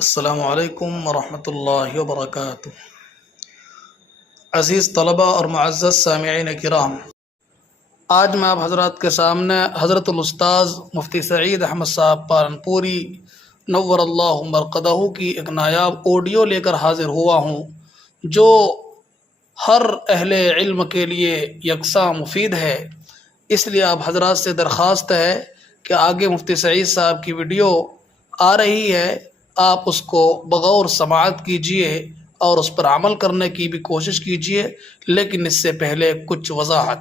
السلام علیکم ورحمۃ اللہ وبرکاتہ۔ عزیز طلبہ اور معزز سامعین کرام، آج میں آپ حضرات کے سامنے حضرت الاستاذ مفتی سعید احمد صاحب پالنپوری نور اللہ مرقدہ کی ایک نایاب آڈیو لے کر حاضر ہوا ہوں، جو ہر اہل علم کے لیے یکساں مفید ہے۔ اس لیے آپ حضرات سے درخواست ہے کہ آگے مفتی سعید صاحب کی ویڈیو آ رہی ہے، آپ اس کو بغور سماعت کیجئے اور اس پر عمل کرنے کی بھی کوشش کیجئے، لیکن اس سے پہلے کچھ وضاحت۔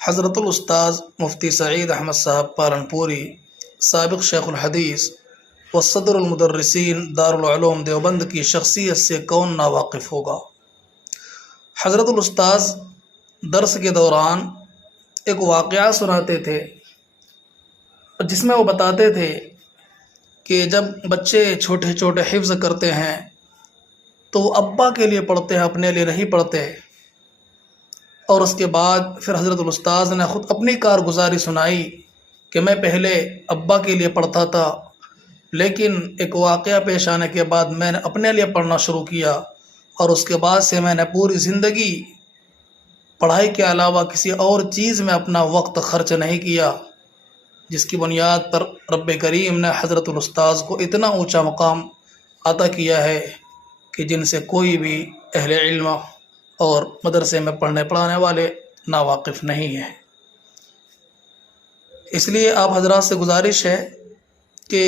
حضرت الاستاذ مفتی سعید احمد صاحب پالنپوری سابق شیخ الحدیث و صدر المدرسین دارالعلوم دیوبند کی شخصیت سے کون ناواقف ہوگا؟ حضرت الاستاذ درس کے دوران ایک واقعہ سناتے تھے، جس میں وہ بتاتے تھے کہ جب بچے چھوٹے چھوٹے حفظ کرتے ہیں تو وہ ابا کے لیے پڑھتے ہیں، اپنے لیے نہیں پڑھتے۔ اور اس کے بعد پھر حضرت الاستاذ نے خود اپنی کارگزاری سنائی کہ میں پہلے ابا کے لیے پڑھتا تھا، لیکن ایک واقعہ پیش آنے کے بعد میں نے اپنے لیے پڑھنا شروع کیا، اور اس کے بعد سے میں نے پوری زندگی پڑھائی کے علاوہ کسی اور چیز میں اپنا وقت خرچ نہیں کیا، جس کی بنیاد پر رب کریم نے حضرت الاستاذ کو اتنا اونچا مقام عطا کیا ہے کہ جن سے کوئی بھی اہل علم اور مدرسے میں پڑھنے پڑھانے والے ناواقف نہیں ہیں۔ اس لیے آپ حضرات سے گزارش ہے کہ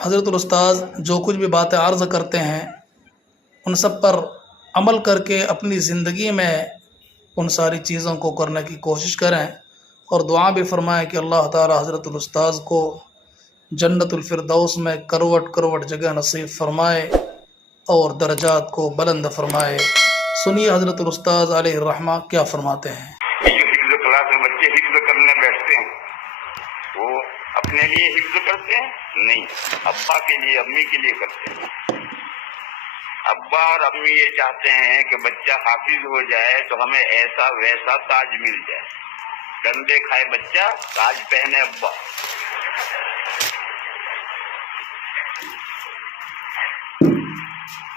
حضرت الاستاذ جو کچھ بھی باتیں عرض کرتے ہیں ان سب پر عمل کر کے اپنی زندگی میں ان ساری چیزوں کو کرنے کی کوشش کریں، اور دعا بھی فرمائیں کہ اللہ تعالی حضرت الاستاذ کو جنت الفردوس میں کروٹ کروٹ جگہ نصیب فرمائے اور درجات کو بلند فرمائے۔ سنیے حضرت الاستاذ علیہ الرحمہ کیا فرماتے ہیں۔ جو حفظ کلاس میں بچے حفظ کرنے بیٹھتے ہیں وہ اپنے لیے حفظ کرتے ہیں؟ نہیں، ابا کے لیے امی کے لیے کرتے ہیں۔ ابا اور امی یہ چاہتے ہیں کہ بچہ حافظ ہو جائے تو ہمیں ایسا ویسا تاج مل جائے، ڈنڈے کھائے بچہ تاج پہنے ابا۔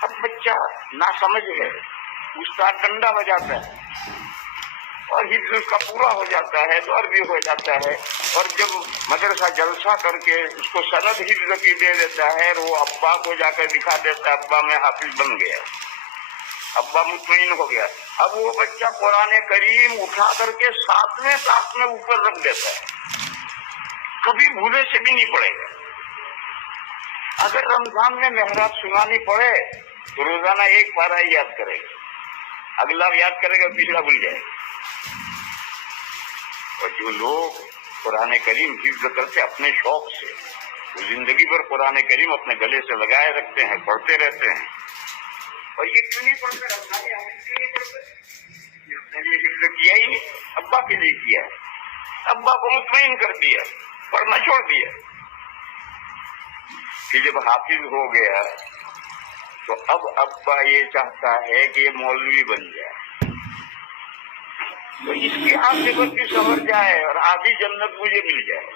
اب بچہ نہ سمجھ ہے، استاد ڈنڈا بجاتا ہے اور حفظ اس کا پورا ہو جاتا ہے، دور بھی ہو جاتا ہے، اور جب مدرسہ جلسہ کر کے اس کو سند حفظ کی دے دیتا ہے اور وہ ابا کو جا کر دکھا دیتا ہے ابا میں حافظ بن گیا، ابا مطمئن ہو گیا۔ اب وہ بچہ قرآن کریم اٹھا کر کے ساتویں طاق میں اوپر رکھ دیتا ہے، کبھی بھولے سے بھی نہیں پڑے گا۔ اگر رمضان میں محراب سنانی پڑے تو روزانہ ایک پارہ یاد کرے گا، اگلا یاد کرے گا، پچھلا بھول جائے گا۔ اور جو لوگ قرآن کریم حفظ کرتے اپنے شوق سے، وہ زندگی بھر قرآن کریم اپنے گلے سے لگائے رکھتے ہیں، پڑھتے رہتے ہیں۔ اور یہ کیوں نہیں پڑھتے؟ رمضان کیوں نہیں پڑھتے؟ اپنے لیے حفظ کیا ہی نہیں، ابا کے لیے کیا ہے، ابا کو مطمئن کر دیا، پڑھنا چھوڑ دیا۔ کہ جب حافظ ہو گیا تو اب ابا یہ چاہتا ہے کہ یہ مولوی بن جائے، تو اس کی عاقبت بھی سنور جائے اور آدھی جنت مجھے مل جائے۔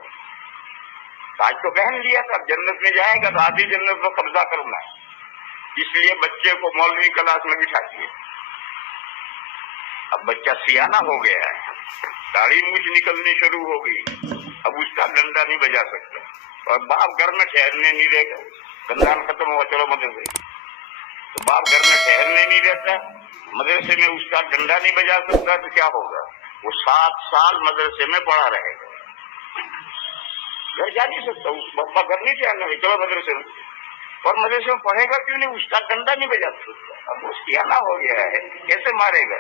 آج تو پہن لیا تھا، اب جنت میں جائے گا تو آدھی جنت پر قبضہ کرنا ہے، اس لیے بچے کو مولوی کلاس میں بٹھا دیا۔ اب بچہ سیانہ ہو گیا ہے، داڑھی مونچھ نکلنی شروع ہو گئی، اب اس کا ڈنڈا نہیں بجا سکتا، اور باپ گھر میں ٹھہرنے نہیں دے گا۔ رمضان ختم ہوا، چلو مدرسے، تو باپ گھر میں ٹھہرنے نہیں دیتا، مدرسے میں اس کا ڈنڈا نہیں بجا سکتا، تو کیا ہوگا؟ وہ 7 سال مدرسے میں پڑھا رہے گا، گھر جا نہیں سکتا، اس بابا گھر نہیں ٹھہرنا ہے، چلو مدرسے میں، اور مدرسے میں پڑھے گا کیوں نہیں؟ اس کا ڈنڈا نہیں بجا سکتا، اب وہ سیانہ ہو گیا ہے، کیسے مارے گا؟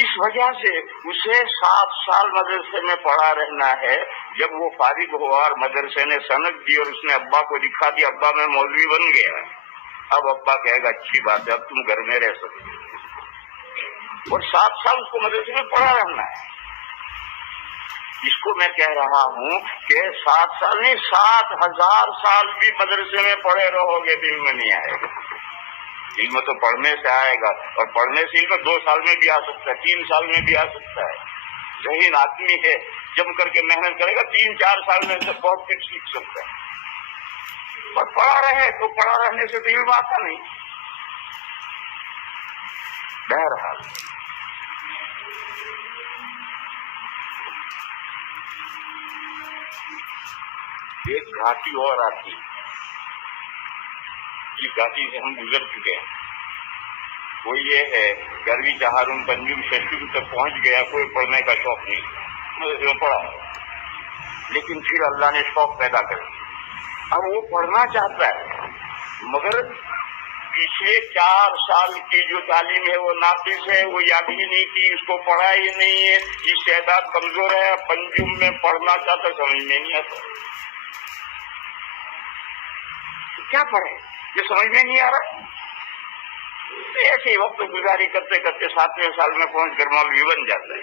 اس وجہ سے اسے 7 سال مدرسے میں پڑھا رہنا ہے۔ جب وہ فارغ ہوا اور مدرسے نے سند دی اور اس نے ابا کو دکھا دیا، ابا میں مولوی بن گیا، اب ابا کہے گا اچھی بات ہے، اب تم گھر میں رہ سکتے ہو، اور 7 سال اس کو مدرسے میں پڑھا رہنا ہے۔ اس کو میں کہہ رہا ہوں کہ 7 سال نہیں، 7,000 سال بھی مدرسے میں پڑھے رہو گے تو علم نہیں آئے گا۔ علم تو پڑھنے سے آئے گا، اور پڑھنے سے علم 2 سال میں بھی آ سکتا ہے، 3 سال میں بھی آ سکتا ہے۔ ذہین آدمی ہے، جم کر کے محنت کرے گا 3-4 سال میں سے بہت کچھ سیکھ سکتا ہے۔ اور پڑا رہے تو پڑا رہنے سے تو علم آتا نہیں. بہرحال ایک گھاٹی اور آتی، جس گھاٹی سے ہم گزر چکے ہیں، وہ یہ ہے کہ عربی چہارم پنجم ششم تک پہنچ گیا، کوئی پڑھنے کا شوق نہیں، میں پڑھا، لیکن پھر اللہ نے شوق پیدا کر دیا. اب وہ پڑھنا چاہتا ہے، مگر پچھلے 4 سال کی جو تعلیم ہے وہ ناقص ہے، وہ یاد ہی نہیں کی، اس کو پڑھا ہی نہیں ہے، یہ استعداد کمزور ہے. پنجم میں پڑھنا چاہتا، سمجھ میں نہیں آتا، کیا پڑھے، یہ سمجھ میں نہیں آ رہا. ایسے ہی وقت گزاری کرتے کرتے 7ویں سال میں پہنچ کر مولوی بن جاتا ہے.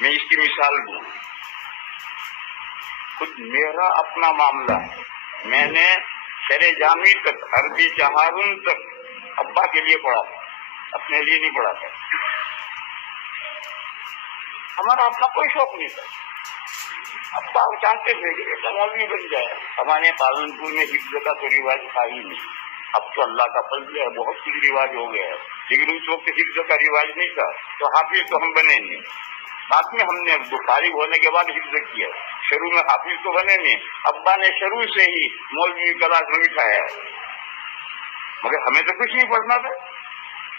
میں اس کی مثال دوں، خود میرا اپنا معاملہ ہے. میں نے شرع جامی تک، عربی چہارم تک ابا کے لیے پڑھا تھا، اپنے لیے نہیں پڑھا تھا. ہمارا اپنا کوئی شوق نہیں تھا. ابا چاہتے تھے کہ بیٹا مولوی بن جائے. ہمارے پالن پور میں حفظ کا تو رواج تھا ہی نہیں. اب تو اللہ کا فضل ہے، بہت کچھ رواج ہو گیا ہے، لیکن اس وقت حفظ کا رواج نہیں تھا، تو حافظ تو ہم بنے نہیں. بعد میں ہم نے فارغ ہونے کے بعد حفظ کیا، شروع میں حافظ تو بنے نہیں. ابا نے شروع سے ہی مولوی کلاس میں بٹھایا، مگر ہمیں تو کچھ نہیں پڑھنا تھا.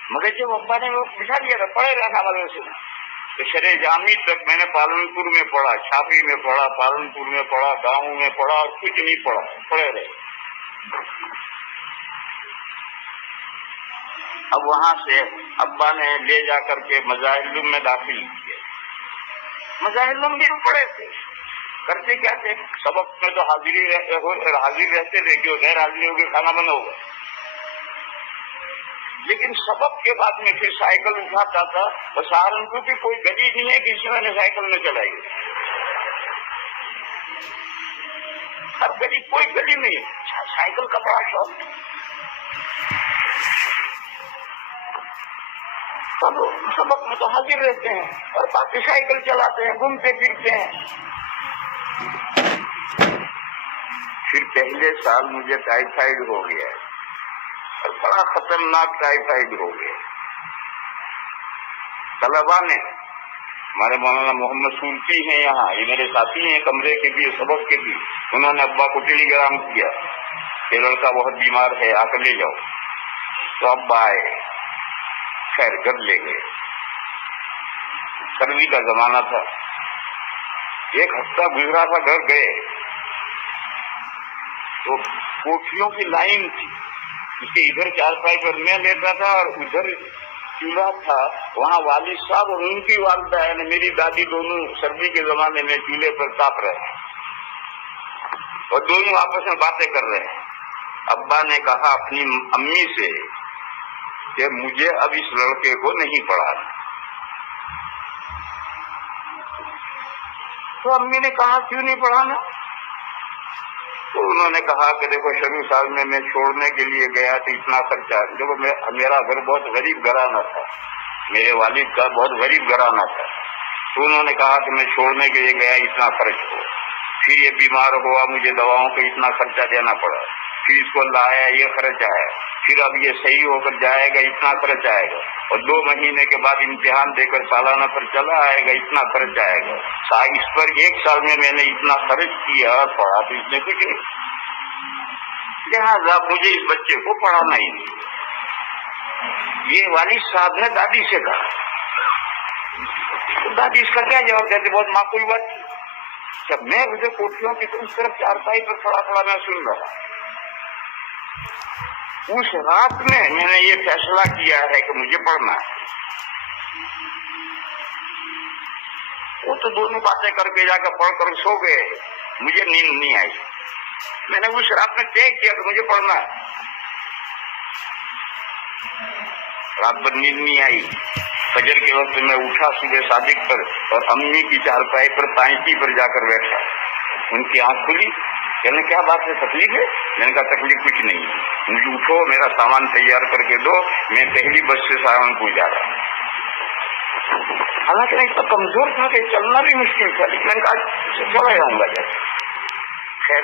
مگر جب ابا نے وہ بٹھا دیا تھا، پڑھے رہنا مدرسے میں. تو شرع جامی تک میں نے پالن پور میں پڑھا، چھاپی میں پڑھا، پالن پور میں پڑھا، گاؤں میں پڑھا، اور کچھ نہیں پڑھا، پڑھے رہے. اب وہاں سے ابا نے لے جا کر کے مظاہر میں داخل کیا. مظاہر بھی پڑھے تھے، کرتے کیا تھے، سبق میں تو حاضر رہتے تھے کہ غیر حاضری ہوگی کھانا بند ہوگا. لیکن سبق کے بعد میں پھر سائیکل اٹھاتا تھا. اور سہارنپور کی کوئی گلی نہیں ہے کہ اس میں نے سائیکل میں چلائی، ہر گلی، کوئی گلی نہیں. سائیکل کا بڑا شوق. سبق میں تو حاضر رہتے ہیں اور باقی سائیکل چلاتے ہیں، گھومتے پھرتے ہیں. پھر پہلے سال مجھے ٹائیفائڈ ہو گیا اور بڑا خطرناک ٹائیفائڈ ہو گیا. طلبا نے، ہمارے مولانا محمد سورتی ہیں یہاں، یہ میرے ساتھی ہیں کمرے کے بھی، سبق کے بھی، انہوں نے ابا کو ٹیلی گرام کیا کہ لڑکا بہت بیمار ہے، آ کر لے جاؤ. تو ابا آئے، خیر گھر لے گئے. سردی کا زمانہ تھا، 1 ہفتہ گزرا تھا، گھر گئے تو کوٹھیوں کی لائن تھی. اس کے ادھر چارپائی پر میں لیتا تھا اور ادھر چولہا تھا. وہاں والد صاحب اور ان کی والدہ ہے میری دادی، دونوں سردی کے زمانے میں چولہے پر تاپ رہے ہیں اور دونوں آپس میں باتیں کر رہے ہیں. ابا نے کہا اپنی امی سے کہ مجھے اب اس لڑکے کو نہیں پڑھانا. تو امی نے کہا کیوں نہیں پڑھانا؟ تو انہوں نے کہا کہ دیکھو شروع سال میں چھوڑنے کے لیے گیا تو اتنا خرچہ، دیکھو میرا گھر بہت غریب گھرانہ تھا، میرے والد کا بہت غریب گھرانہ تھا. تو انہوں نے کہا کہ میں چھوڑنے کے لیے گیا، اتنا خرچ ہو، پھر یہ بیمار ہوا، مجھے دواؤں کا اتنا خرچہ دینا پڑا، پھر اس کو لایا، یہ خرچ آیا، پھر اب یہ صحیح ہو کر جائے گا، اتنا خرچ آئے گا، اور 2 مہینے کے بعد امتحان دے کر سالانہ پر چلا آئے گا، اتنا خرچ آئے گا. اس پر 1 سال میں نے اتنا خرچ کیا اور پڑھا تو اس نے کچھ نہیں. لہٰذا مجھے اس بچے کو پڑھانا ہی نہیں. یہ والد صاحب نے دادی سے کہا. دادی اس کا کیا جواب دیتے؟ بہت معقول بات. جب میں مجھے کوٹھیوں کی طرف چارپائی پر کھڑا میں سن رہا، اس رات میں نے یہ فیصلہ کیا ہے کہ مجھے پڑھنا ہے. وہ تو دونوں باتیں کر کے جا کے پڑھ کر سو گئے، مجھے نیند نہیں آئی. میں نے اس رات میں طے کیا کہ مجھے پڑھنا ہے. رات بھر نیند نہیں آئی. فجر کے وقت میں اٹھا صبح صادق پر اور امی کی چارپائی پر پائنٹی پر جا کر بیٹھا. ان کی آنکھ کھلی، کہنے کیا بات ہے، تکلیف ہے؟ میں نے کہا تکلیف کچھ نہیں ہے، مجھے اٹھو، میرا سامان تیار کر کے دو، میں پہلی بس سے سہارنپور جا رہا ہوں. حالانکہ میں اتنا کمزور تھا کہ چلنا بھی مشکل تھا، لیکن میں نے کہا چلا جاؤں گا. جیسے خیر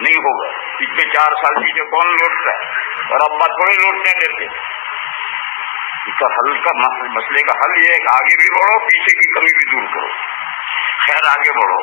نہیں ہوگا. پچھلے 4 سال پیچھے کون لوٹتا ہے, اور ابا تھوڑے لوٹنے دیتے. اس کا حل کا مسئلے کا حل یہ ہے کہ آگے بھی بڑھو, پیچھے کی کمی بھی دور کرو. خیر آگے بڑھو.